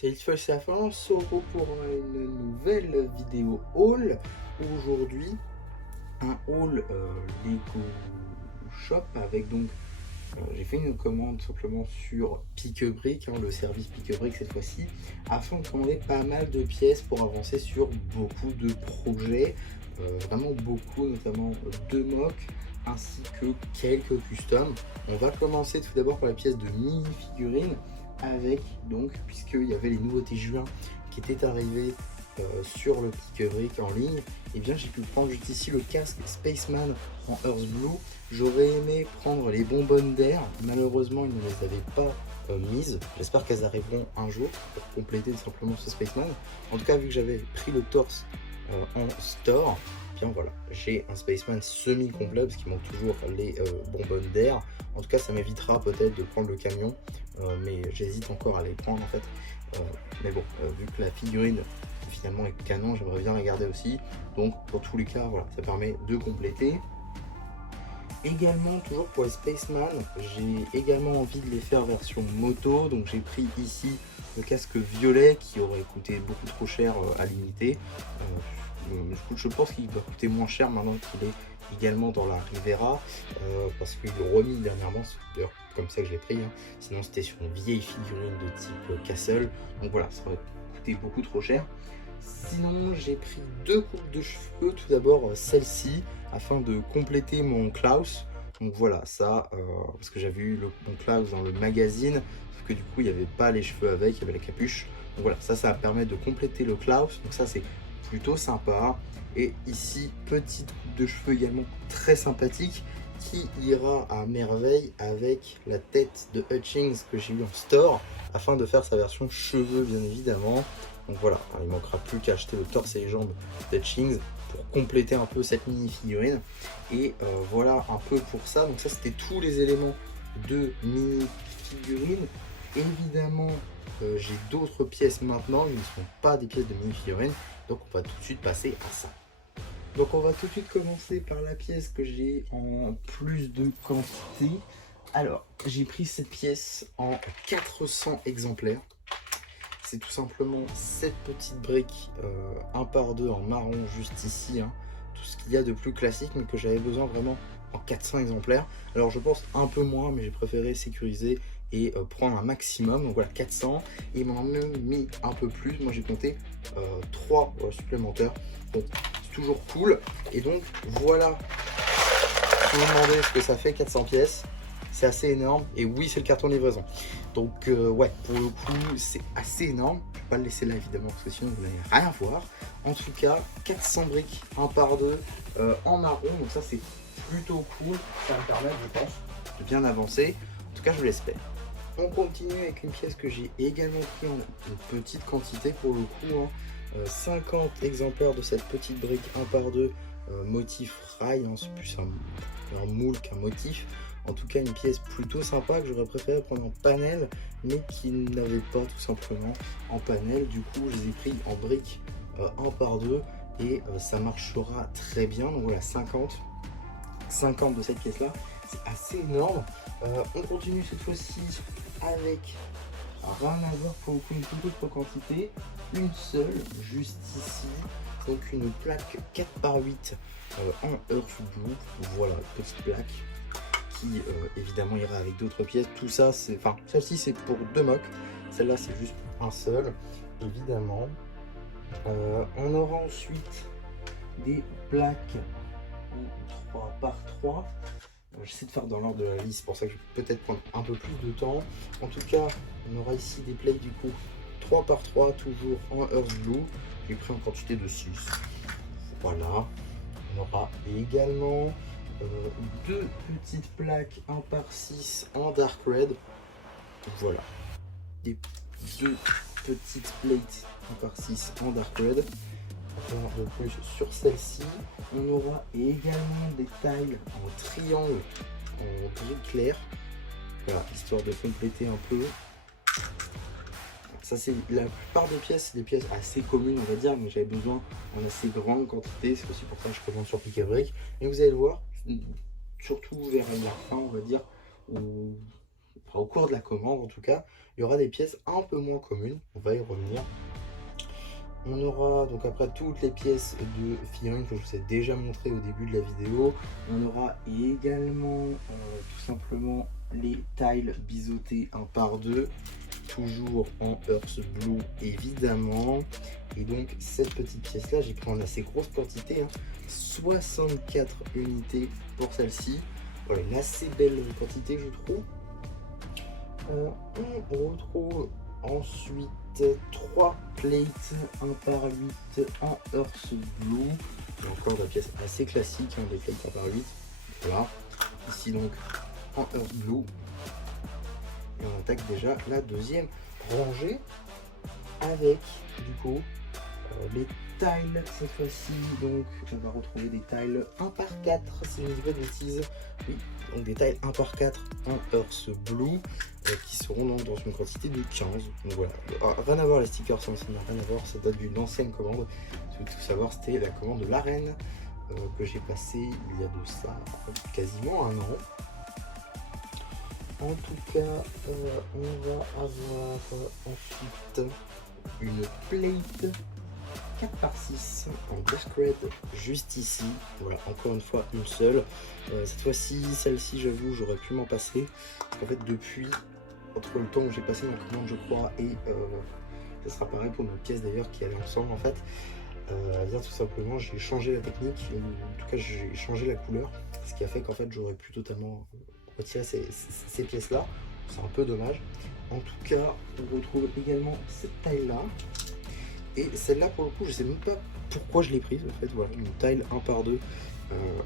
Salut, c'est Florent Soro pour une nouvelle vidéo haul. Aujourd'hui, un haul Lego Shop avec donc j'ai fait une commande simplement sur Pick-a-Brick, le service Pick-a-Brick cette fois-ci, afin de commander pas mal de pièces pour avancer sur beaucoup de projets, vraiment beaucoup, notamment deux mocks ainsi que quelques customs. On va commencer tout d'abord par la pièce de mini-figurine avec donc, puisqu'il y avait les nouveautés juin qui étaient arrivées sur le Pick-a-Brick en ligne, et bien j'ai pu prendre juste ici le casque Spaceman en Earth Blue. J'aurais aimé prendre les bonbonnes d'air, malheureusement ils ne les avaient pas mises. J'espère qu'elles arriveront un jour pour compléter simplement ce Spaceman. En tout cas, vu que j'avais pris le torse en store, bien voilà, j'ai un Spaceman semi-complet parce qu'il manque toujours les bonbonnes d'air. En tout cas, ça m'évitera peut-être de prendre le camion, mais j'hésite encore à les prendre en fait. Mais bon, vu que la figurine finalement est canon, j'aimerais bien la garder aussi. Donc, dans tous les cas, voilà, ça permet de compléter. Également, toujours pour les Spaceman, j'ai également envie de les faire version moto. Donc, j'ai pris ici le casque violet qui aurait coûté beaucoup trop cher à l'unité. Je pense qu'il doit coûter moins cher maintenant qu'il est également dans la Rivera, parce qu'ils l'ont remis dernièrement, c'est d'ailleurs comme ça que je l'ai pris, hein. Sinon c'était sur une vieille figurine de type Castle, donc voilà, ça aurait coûté beaucoup trop cher. Sinon j'ai pris deux coupes de cheveux, tout d'abord celle-ci afin de compléter mon Klaus. Donc voilà, ça, parce que j'avais eu mon Klaus dans le magazine, sauf que du coup il n'y avait pas les cheveux avec, il y avait la capuche. Donc voilà, ça va permettre de compléter le Klaus, donc ça c'est plutôt sympa. Et ici, petite coupe de cheveux également très sympathique qui ira à merveille avec la tête de Hutchings que j'ai eu en store afin de faire sa version cheveux bien évidemment. Donc voilà, il ne manquera plus qu'à acheter le torse et les jambes d'Hutchings pour compléter un peu cette mini figurine. Et voilà un peu pour ça. Donc ça c'était tous les éléments de mini figurine. Évidemment, j'ai d'autres pièces maintenant, ils ne sont pas des pièces de mini figurine. Donc on va tout de suite passer à ça. Donc on va tout de suite commencer par la pièce que j'ai en plus de quantité. Alors j'ai pris cette pièce en 400 exemplaires. C'est tout simplement cette petite brique 1 par 2 en marron juste ici, hein. Tout ce qu'il y a de plus classique mais que j'avais besoin vraiment en 400 exemplaires. Alors je pense un peu moins, mais j'ai préféré sécuriser et prendre un maximum. Donc voilà, 400, et ils m'en ont même mis un peu plus. Moi j'ai compté 3 supplémentaires, donc c'est toujours cool. Et donc voilà, je me demandais ce que ça fait 400 pièces. C'est assez énorme, et oui c'est le carton de livraison. Donc ouais, pour le coup c'est assez énorme. Je vais pas le laisser là évidemment parce que sinon vous n'allez rien voir. En tout cas 400 briques 1 par 2 en marron, donc ça c'est plutôt cool. Ça va me permettre, je pense, de bien avancer. En tout cas je l'espère. On continue avec une pièce que j'ai également pris en une petite quantité pour le coup, hein. 50 exemplaires de cette petite brique 1 par 2 motif rail, hein. C'est plus un moule qu'un motif. En tout cas une pièce plutôt sympa que j'aurais préféré prendre en panel, mais qui n'avait pas tout simplement en panel. Du coup je les ai pris en briques 1 par 2 et ça marchera très bien. Donc voilà, 50 de cette pièce là, c'est assez énorme. On continue cette fois-ci avec rien à voir pour le coup, une toute autre quantité, une seule juste ici, donc une plaque 4 par 8 en Earth Blue. Voilà, petite plaque qui évidemment ira avec d'autres pièces. Tout ça c'est, enfin celle-ci c'est pour 2 mocks, celle-là c'est juste pour un seul évidemment. On aura ensuite des plaques 3 par 3. J'essaie de faire dans l'ordre de la liste, pour ça que je vais peut-être prendre un peu plus de temps. En tout cas, on aura ici des plaques du coup 3 par 3, toujours en Earth Blue. J'ai pris en quantité de 6. Voilà. On aura également 2 petites plaques 1 par 6 en Dark Red. Voilà. Des 2 petites plates 1 par 6 en Dark Red. De plus sur celle-ci, on aura également des tailles en triangle en gris clair, voilà, histoire de compléter un peu. Ça c'est la plupart des pièces, c'est des pièces assez communes on va dire, mais j'avais besoin en assez grande quantité, c'est aussi pour ça que je commande sur Pick-a-Brick. Et vous allez le voir, surtout vers la fin on va dire, où au cours de la commande en tout cas, il y aura des pièces un peu moins communes, on va y revenir. On aura donc après toutes les pièces de figurines que je vous ai déjà montré au début de la vidéo. On aura également tout simplement les tiles biseautés 1 par 2, toujours en Earth Blue évidemment. Et donc cette petite pièce là, j'ai pris en assez grosse quantité, 64 unités pour celle-ci. Voilà, une assez belle quantité je trouve. On retrouve ensuite 3 plates 1 par 8 en Earth Blue. Et encore la pièce assez classique, des plates 1 par 8. Voilà. Ici donc en Earth Blue. Et on attaque déjà la deuxième rangée avec du coup les tiles cette fois-ci. Donc on va retrouver des tiles 1 par 4 si je ne dis pas de bêtises. Oui, donc des tiles 1 par 4 en Earth Blue qui seront donc dans une quantité de 15. Donc voilà, rien à voir les stickers, ça n'a rien à voir, ça date d'une ancienne commande. Si vous voulez tout savoir, c'était la commande de l'arène que j'ai passée il y a de ça quasiment un an. En tout cas, on va avoir ensuite une plate 4 par 6 en Ghost Red juste ici. Voilà, encore une fois une seule. Cette fois-ci, celle-ci, j'avoue, j'aurais pu m'en passer. Parce qu'en fait, depuis, entre le temps où j'ai passé ma commande, je crois, et ça sera pareil pour notre pièce d'ailleurs qui allait ensemble en fait. Bien tout simplement, j'ai changé la technique, en tout cas, j'ai changé la couleur. Ce qui a fait qu'en fait, j'aurais pu totalement retirer ces pièces-là. C'est un peu dommage. En tout cas, on retrouve également cette taille-là. Et celle-là, pour le coup, je sais même pas pourquoi je l'ai prise. En fait, voilà, une tile 1 par 2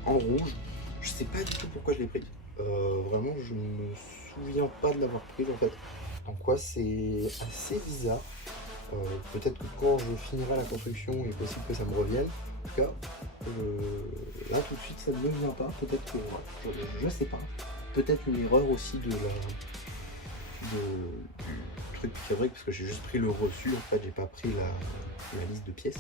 en rouge. Je sais pas du tout pourquoi je l'ai prise. Vraiment, je me souviens pas de l'avoir prise en fait. En quoi c'est assez bizarre. Peut-être que quand je finirai la construction, il est possible que ça me revienne. En tout cas, là tout de suite, ça ne me vient pas. Peut-être que je sais pas. Peut-être une erreur aussi du truc fabrique parce que j'ai juste pris le reçu en fait, j'ai pas pris la liste de pièces.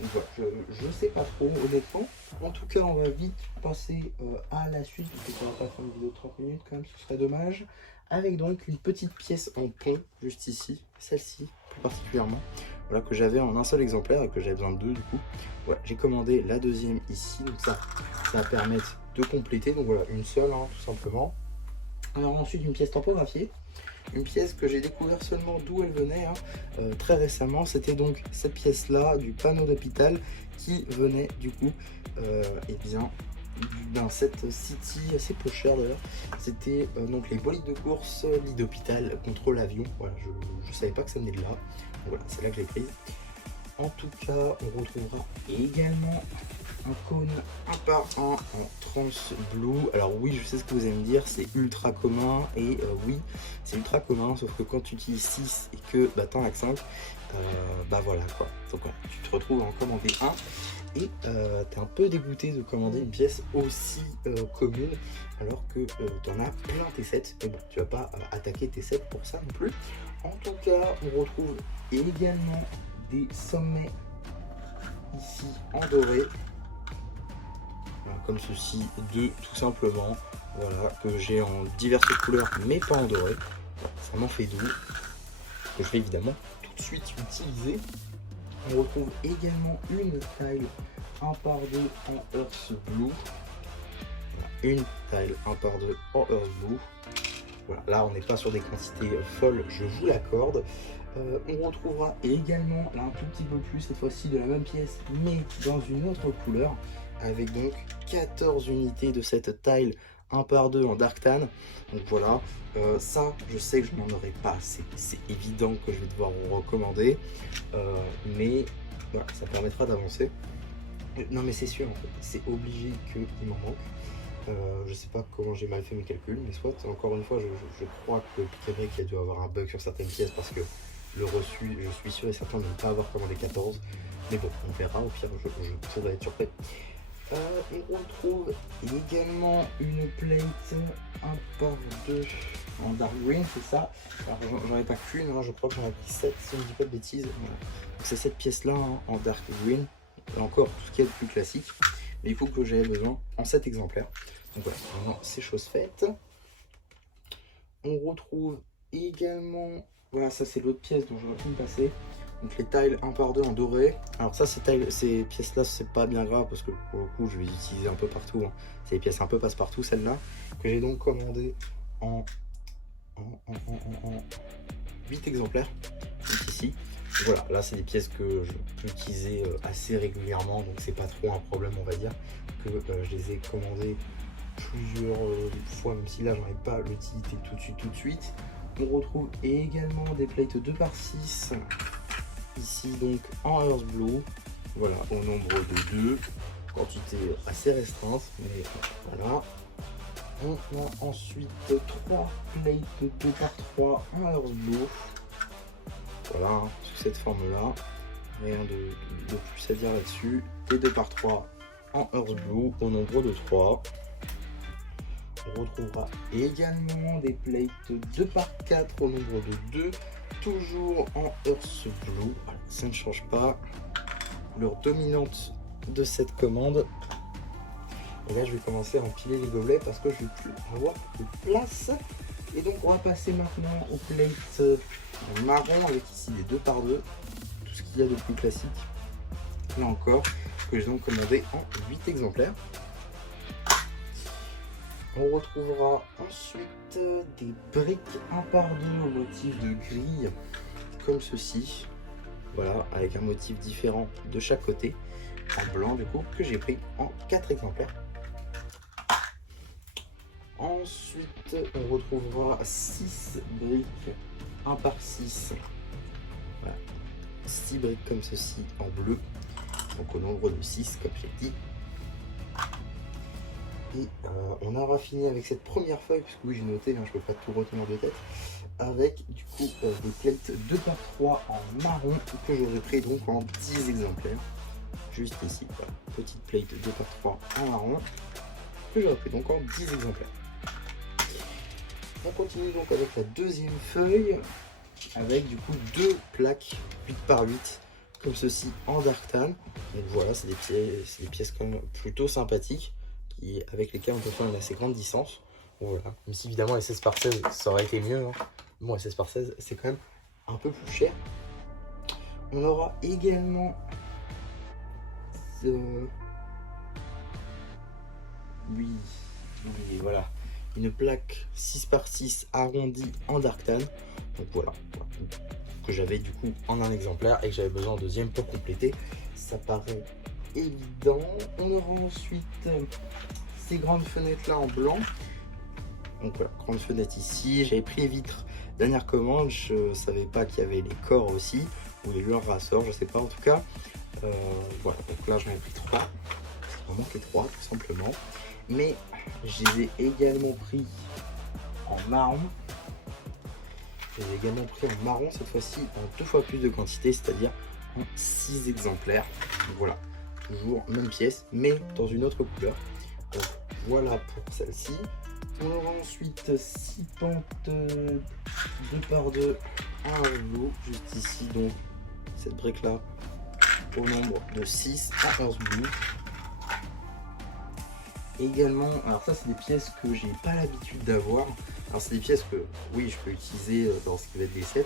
Donc voilà, je sais pas trop honnêtement. En tout cas, on va vite passer à la suite parce que ça va pas faire une vidéo de 30 minutes quand même, ce serait dommage. Avec donc une petite pièce en pont juste ici, celle-ci plus particulièrement, voilà, que j'avais en un seul exemplaire et que j'avais besoin de deux du coup. Voilà, j'ai commandé la deuxième ici, donc ça va permettre de compléter. Donc voilà, une seule tout simplement. Alors ensuite une pièce tampographiée. Une pièce que j'ai découvert seulement d'où elle venait très récemment. C'était donc cette pièce là du panneau d'hôpital qui venait du coup et bien d'un set City assez peu cher d'ailleurs. C'était donc les bolides de course lit d'hôpital contre l'avion. Voilà, je savais pas que ça venait de là. Donc, voilà, c'est là que j'ai pris. En tout cas, on retrouvera également un cône 1 par 1 en trans blue. Alors oui, je sais ce que vous allez me dire, c'est ultra commun. Et oui, c'est ultra commun, sauf que quand tu utilises 6 et que t'en as que 5, bah voilà quoi. Donc tu te retrouves à en commander un. Et t'es un peu dégoûté de commander une pièce aussi commune alors que t'en as plein tes sets. Mais bon, tu vas pas attaquer tes sets pour ça non plus. En tout cas, on retrouve également des sommets ici en doré. Voilà, comme ceci, deux tout simplement. Voilà, que j'ai en diverses couleurs mais pas en doré. Ça m'en fait deux. Que je vais évidemment tout de suite utiliser. On retrouve également une tile 1 par 2 en Earth Blue. Une tile 1 par 2 en Earth Blue. Voilà, là on n'est pas sur des quantités folles, je vous l'accorde. On retrouvera également là un tout petit peu plus cette fois-ci de la même pièce mais dans une autre couleur avec donc 14 unités de cette tile 1 par 2 en Dark Tan. Donc voilà, ça je sais que je n'en aurai pas, c'est évident que je vais devoir vous recommander, mais voilà, ça permettra d'avancer. Non mais c'est sûr en fait, c'est obligé qu'il m'en manque. Je sais pas comment j'ai mal fait mes calculs, mais soit encore une fois je crois que Picamec a dû avoir un bug sur certaines pièces parce que le reçu, je suis sûr et certain de ne pas avoir commandé 14, mais bon on verra, au pire je pourrais être surpris. On retrouve également une plate 1 par 2 en dark green, c'est ça. Alors j'en ai pas qu'une, je crois que j'en ai pris 7 si on ne dit pas de bêtises. Voilà. C'est cette pièce là en dark green, là encore tout ce qui est le plus classique, mais il faut que j'aie besoin en 7 exemplaires. Donc voilà, maintenant c'est chose faite. On retrouve également, voilà, ça c'est l'autre pièce dont j'aurais pu me passer. Donc les tiles 1 par 2 en doré. Alors ça, ces pièces là, c'est pas bien grave parce que pour le coup je vais les utiliser un peu partout, hein. C'est des pièces un peu passe-partout, celles-là, que j'ai donc commandé en 8 exemplaires, donc ici. Voilà, là c'est des pièces que je peux utiliser assez régulièrement, donc c'est pas trop un problème, on va dire, que je les ai commandées plusieurs fois, même si là j'en ai pas l'utilité tout de suite. On retrouve également des plates 2 par 6 ici, donc en Earth Blue, voilà, au nombre de 2, quantité assez restreinte, mais voilà. On a ensuite 3 plates 2 par 3 en Earth Blue, voilà, hein, sous cette forme là, rien de plus à dire là-dessus. Et 2 par 3 en Earth Blue au nombre de 3. On retrouvera également des plates 2 par 4 au nombre de 2, toujours en Earth Blue. Voilà, ça ne change pas. Couleur dominante de cette commande. Et là, je vais commencer à empiler les gobelets parce que je vais plus avoir de place. Et donc, on va passer maintenant aux plates marron avec ici des 2 par 2. Tout ce qu'il y a de plus classique. Là encore, que j'ai donc commandé en 8 exemplaires. On retrouvera ensuite des briques 1 par 2 au motif de grille, comme ceci. Voilà, avec un motif différent de chaque côté, en blanc du coup, que j'ai pris en 4 exemplaires. Ensuite, on retrouvera 6 briques 1 par 6. Voilà, 6 briques comme ceci en bleu, donc au nombre de 6 comme j'ai dit. Et on aura fini avec cette première feuille, puisque oui j'ai noté, hein, je peux pas tout retenir de tête, avec du coup des plates 2 par 3 en marron que j'aurais pris donc en 10 exemplaires. Juste ici, voilà, petite plate 2 par 3 en marron que j'aurais pris donc en 10 exemplaires. On continue donc avec la deuxième feuille, avec du coup 2 plaques 8 par 8 comme ceci en dark tan. Donc voilà, c'est des pièces quand même plutôt sympathiques, avec lesquels on peut faire une assez grande distance. Voilà. Même si évidemment les 16 par 16 ça aurait été mieux, hein. Bon, les 16 par 16 c'est quand même un peu plus cher. On aura également oui, voilà, une plaque 6 par 6 arrondie en dark tan. Donc voilà, que j'avais du coup en un exemplaire et que j'avais besoin en deuxième pour compléter. Ça paraît évident. On aura ensuite ces grandes fenêtres là en blanc. Donc voilà, grande fenêtre ici. J'avais pris les vitres dernière commande, je savais pas qu'il y avait les corps aussi, ou les lueurs rassort, je sais pas en tout cas. Voilà, donc là j'en ai pris 3. Il m'en manquait 3 tout simplement. Mais je les ai également pris en marron. Je les ai également pris en marron cette fois-ci en 2 fois plus de quantité, c'est-à-dire en 6 exemplaires. Donc voilà, toujours même pièce, mais dans une autre couleur. Donc voilà pour celle-ci. On aura ensuite 6 pentes 2 par 2 en rouleau, juste ici, donc cette brique là au nombre de 6 en Earth Blue. Également, alors ça c'est des pièces que j'ai pas l'habitude d'avoir. Alors c'est des pièces que oui je peux utiliser dans ce qui va être des sets,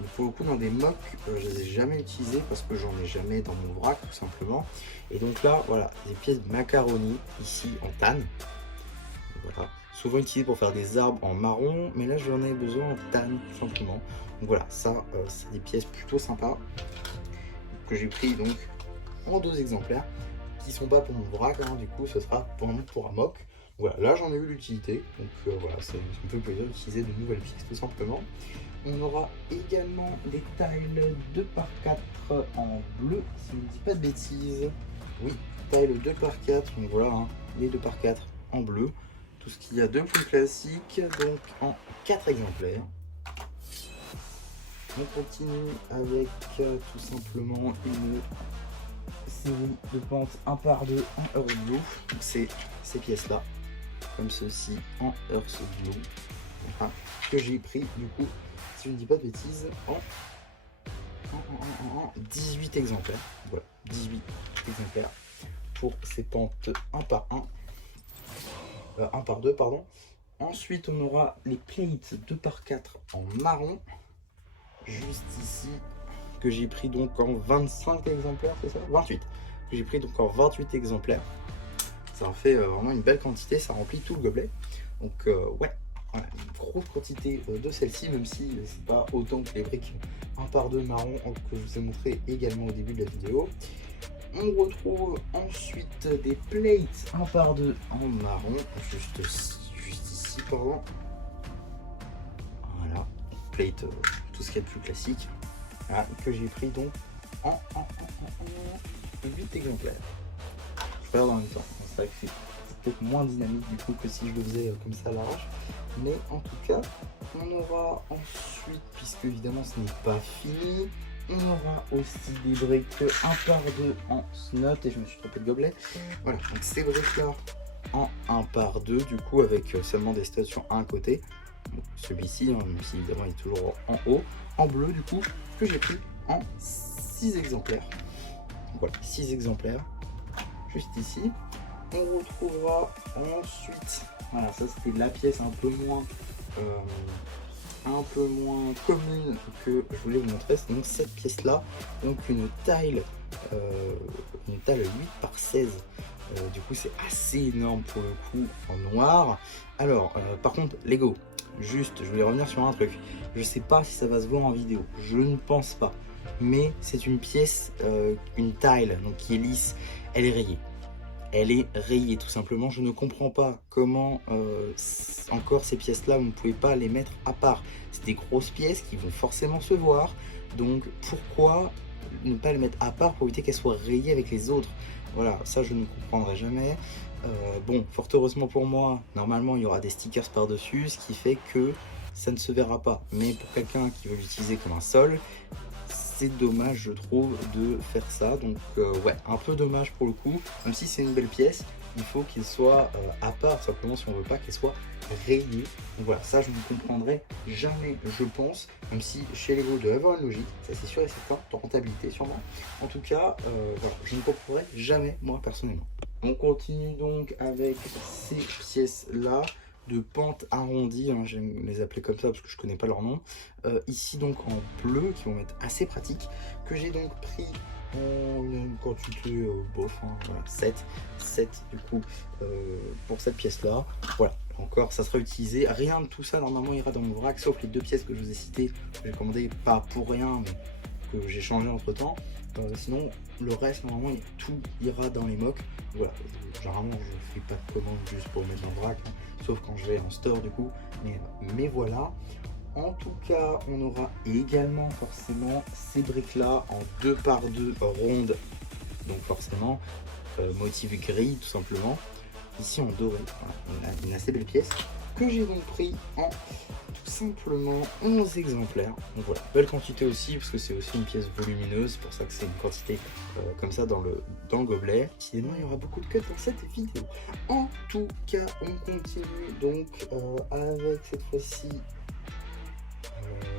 mais pour le coup dans des mocks je les ai jamais utilisées parce que j'en ai jamais dans mon vrac tout simplement. Et donc là voilà, des pièces de macaroni ici en tan. Voilà, souvent utilisées pour faire des arbres en marron, mais là j'en ai besoin en tan tout simplement. Donc voilà, ça c'est des pièces plutôt sympas que j'ai pris donc en 2 exemplaires. Qui sont pas pour mon vrac, hein, du coup ce sera vraiment pour un mock. Voilà, là j'en ai eu l'utilité, donc voilà, ça me fait plaisir d'utiliser de nouvelles pièces tout simplement. On aura également des tiles 2 par 4 en bleu, si je ne dis pas de bêtises. Oui, tiles 2 par 4, donc voilà, hein, les 2 par 4 en bleu. Tout ce qu'il y a de plus classique, donc en 4 exemplaires. On continue avec tout simplement une série de pentes 1 par 2 en Earth Blue. C'est ces pièces là, comme ceci en Earth Blue, voilà, que j'ai pris du coup, si je ne dis pas de bêtises, en 18 exemplaires. Voilà, 18 exemplaires pour ces pentes 1 par 1, 1 par 2 pardon, Ensuite, on aura les plates 2x4 en marron, juste ici, que j'ai pris donc en 25 exemplaires, c'est ça? 28. Que j'ai pris donc en 28 exemplaires. Ça en fait vraiment une belle quantité, ça remplit tout le gobelet. Donc ouais, voilà, une grosse quantité de celle-ci, même si c'est pas autant que les briques 1x2 marron que je vous ai montré également au début de la vidéo. On retrouve ensuite des plates 1x2 en marron, juste ici, pardon. Voilà, plate, tout ce qui est le plus classique, voilà, que j'ai pris donc en 8 exemplaires. Je perds en même temps, c'est vrai que c'est peut-être moins dynamique du coup que si je le faisais comme ça à l'arrache. Mais en tout cas, on aura ensuite, puisque évidemment ce n'est pas fini, on aura aussi des briques 1x2 en snot, et je me suis trompé de gobelet. Voilà, donc ces briques là en 1x2 du coup avec seulement des studs sur un côté. Celui-ci, hein, même si évidemment il est toujours en haut, en bleu du coup, que j'ai pris en 6 exemplaires. Donc voilà, 6 exemplaires, juste ici. On retrouvera ensuite, voilà, ça c'était la pièce un peu moins commune que je voulais vous montrer, c'est donc cette pièce là, donc une tile 8x16, du coup c'est assez énorme pour le coup en noir. Alors par contre Lego, juste je voulais revenir sur un truc, je sais pas si ça va se voir en vidéo, je ne pense pas, mais c'est une pièce, une tile donc qui est lisse, elle est rayée. Elle est rayée tout simplement. Je ne comprends pas comment encore ces pièces là vous ne pouvez pas les mettre à part. C'est des grosses pièces qui vont forcément se voir, donc pourquoi ne pas les mettre à part pour éviter qu'elles soient rayées avec les autres? Voilà, ça je ne comprendrai jamais. Bon, fort heureusement pour moi, normalement il y aura des stickers par dessus, ce qui fait que ça ne se verra pas, mais pour quelqu'un qui veut l'utiliser comme un sol, c'est dommage je trouve de faire ça. Donc ouais, un peu dommage pour le coup, même si c'est une belle pièce, il faut qu'il soit à part, simplement si on veut pas qu'elle soit rayée. Donc voilà, ça je ne comprendrai jamais je pense, même si chez Lego doit y avoir une logique, ça c'est sûr et certain, de rentabilité sûrement. En tout cas, voilà, je ne comprendrai jamais moi personnellement. On continue donc avec ces pièces là de pente arrondie, hein, j'aime les appeler comme ça parce que je connais pas leur nom, ici donc en bleu, qui vont être assez pratiques, que j'ai donc pris en une quantité bof, hein, voilà, 7 du coup pour cette pièce là. Voilà, encore ça sera utilisé, rien de tout ça normalement ira dans mon vrac, sauf les 2 pièces que je vous ai citées, que j'ai commandé pas pour rien mais que j'ai changé entre temps. Sinon le reste normalement tout ira dans les mocs. Voilà, généralement je fais pas de commande juste pour mettre dans le vrac, hein, sauf quand je vais en store du coup, mais voilà. En tout cas on aura également forcément ces briques là en 2x2 rondes, donc forcément motif gris tout simplement, ici en doré. Voilà, une assez belle pièce que j'ai donc pris en tout simplement 11 exemplaires. Donc voilà, belle quantité aussi parce que c'est aussi une pièce volumineuse, c'est pour ça que c'est une quantité comme ça dans le gobelet. Décidément il y aura beaucoup de cuts dans cette vidéo. En tout cas on continue donc avec cette fois-ci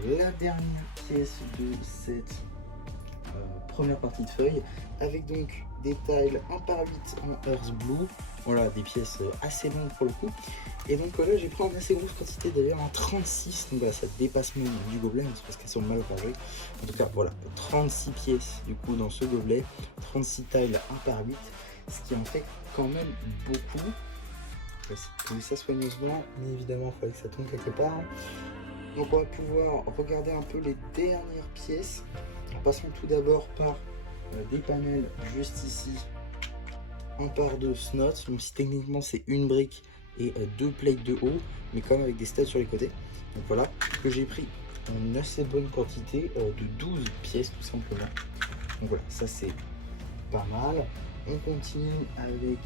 la dernière pièce de cette première partie de feuille, avec donc des tiles 1x8 en Earth Blue. Voilà, des pièces assez longues pour le coup. Et donc là j'ai pris en assez grosse quantité, d'ailleurs en 36, donc voilà, ça dépasse même du gobelet, c'est parce qu'elles sont mal rangées. En tout cas voilà, 36 pièces du coup dans ce gobelet, 36 tiles 1x8, ce qui en fait quand même beaucoup. Je vais essayer de trouver ça soigneusement, mais évidemment il fallait que ça tombe quelque part. Donc on va pouvoir regarder un peu les dernières pièces, en passant tout d'abord par des panels juste ici, 1x2 snot, même si techniquement c'est une brique et 2 plates de haut, mais quand même avec des studs sur les côtés. Donc voilà, que j'ai pris en une assez bonne quantité de 12 pièces tout simplement. Donc voilà, ça c'est pas mal. On continue avec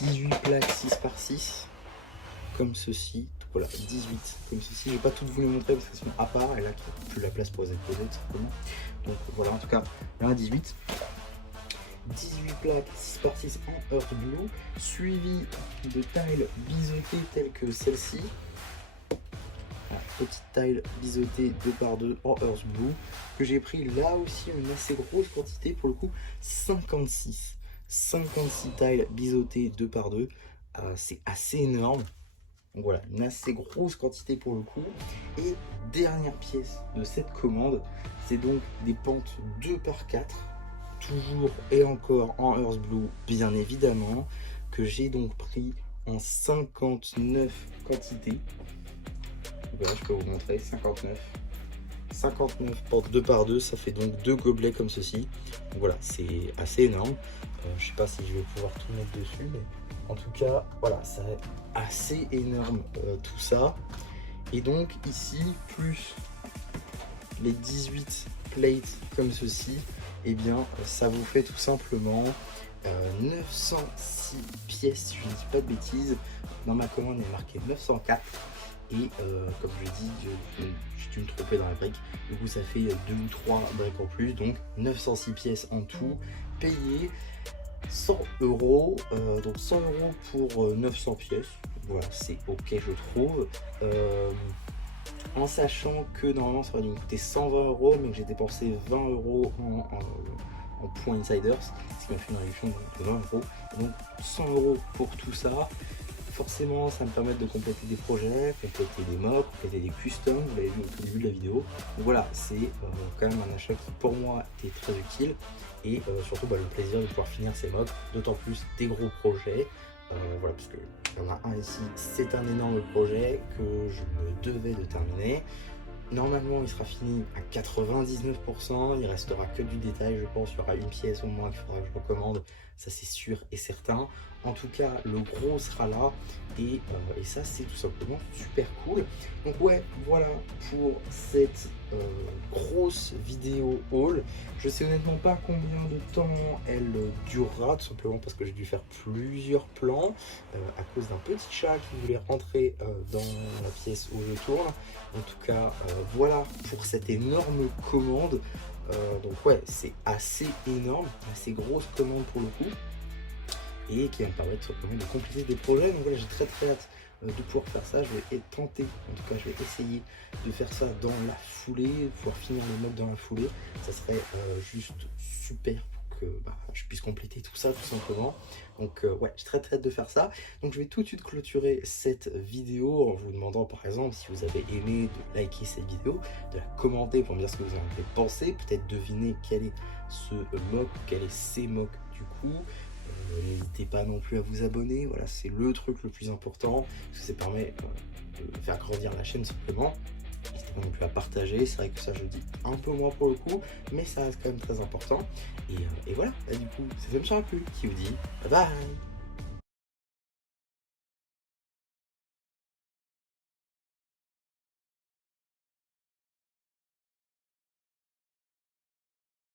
18 plaques 6x6 comme ceci. Voilà, 18 comme ceci. Je vais pas toutes vous les montrer parce qu'elles sont à part et là il n'y a plus la place pour les exposer tout simplement. Donc voilà, en tout cas il y en a 18 plaques 6x6 en Earth Blue, suivi de tiles biseautées telles que celle-ci. Voilà, petite tile biseautée 2x2 en Earth Blue, que j'ai pris là aussi une assez grosse quantité, pour le coup 56 tiles biseautées 2x2 c'est assez énorme. Donc voilà, une assez grosse quantité pour le coup. Et dernière pièce de cette commande, c'est donc des pentes 2x4, toujours et encore en Earth Blue, bien évidemment, que j'ai donc pris en 59 quantités. Voilà, je peux vous montrer, 59 pentes 2 par 2, ça fait donc 2 gobelets comme ceci. Donc voilà, c'est assez énorme. Je sais pas si je vais pouvoir tout mettre dessus, mais en tout cas, voilà, ça est assez énorme tout ça. Et donc ici, plus les 18 plates comme ceci, et bien ça vous fait tout simplement 906 pièces, si je ne dis pas de bêtises. Dans ma commande, il est marqué 904. Et comme je dis, j'ai dû me tromper dans la brique. Du coup, ça fait 2 ou 3 briques en plus. Donc 906 pièces en tout, payées 100 euros. Donc 100 euros pour 900 pièces. Voilà, c'est ok, je trouve. En sachant que normalement, ça aurait dû me coûter 120 euros, mais que j'ai dépensé 20 euros en points insiders, ce qui m'a fait une réduction de 20 euros. Donc 100 euros pour tout ça. Forcément, ça me permet de compléter des projets, compléter des mocks, compléter des customs, vous l'avez vu au tout début de la vidéo. Donc voilà, c'est quand même un achat qui pour moi était très utile. Et surtout le plaisir de pouvoir finir ces mocks, d'autant plus des gros projets. Voilà, parce qu'il y en a un ici, c'est un énorme projet que je me devais de terminer. Normalement, il sera fini à 99%, il restera que du détail, je pense. Il y aura une pièce au moins qu'il faudra que je recommande, ça c'est sûr et certain. En tout cas, le gros sera là et ça, c'est tout simplement super cool. Donc ouais, voilà pour cette grosse vidéo haul. Je sais honnêtement pas combien de temps elle durera, tout simplement parce que j'ai dû faire plusieurs plans à cause d'un petit chat qui voulait rentrer dans la pièce où je tourne. En tout cas, voilà pour cette énorme commande. Donc ouais, c'est assez énorme, assez grosse commande pour le coup, et qui va me permettre simplement de compléter des projets. Donc voilà, j'ai très hâte de pouvoir faire ça. Je vais tenter, en tout cas je vais essayer de faire ça dans la foulée, de pouvoir finir le mode dans la foulée. Ça serait juste super pour que je puisse compléter tout ça tout simplement. Donc ouais, j'ai très hâte de faire ça. Donc je vais tout de suite clôturer cette vidéo en vous demandant par exemple si vous avez aimé, de liker cette vidéo, de la commenter pour me dire ce que vous en avez pensé, peut-être deviner quel est ce mock, quel est ces mocks du coup. N'hésitez pas non plus à vous abonner, voilà, c'est le truc le plus important, parce que ça permet de faire grandir la chaîne simplement. N'hésitez pas non plus à partager, c'est vrai que ça je le dis un peu moins pour le coup, mais ça reste quand même très important. Et voilà, du coup, c'est Femcharapul qui vous dit bye bye.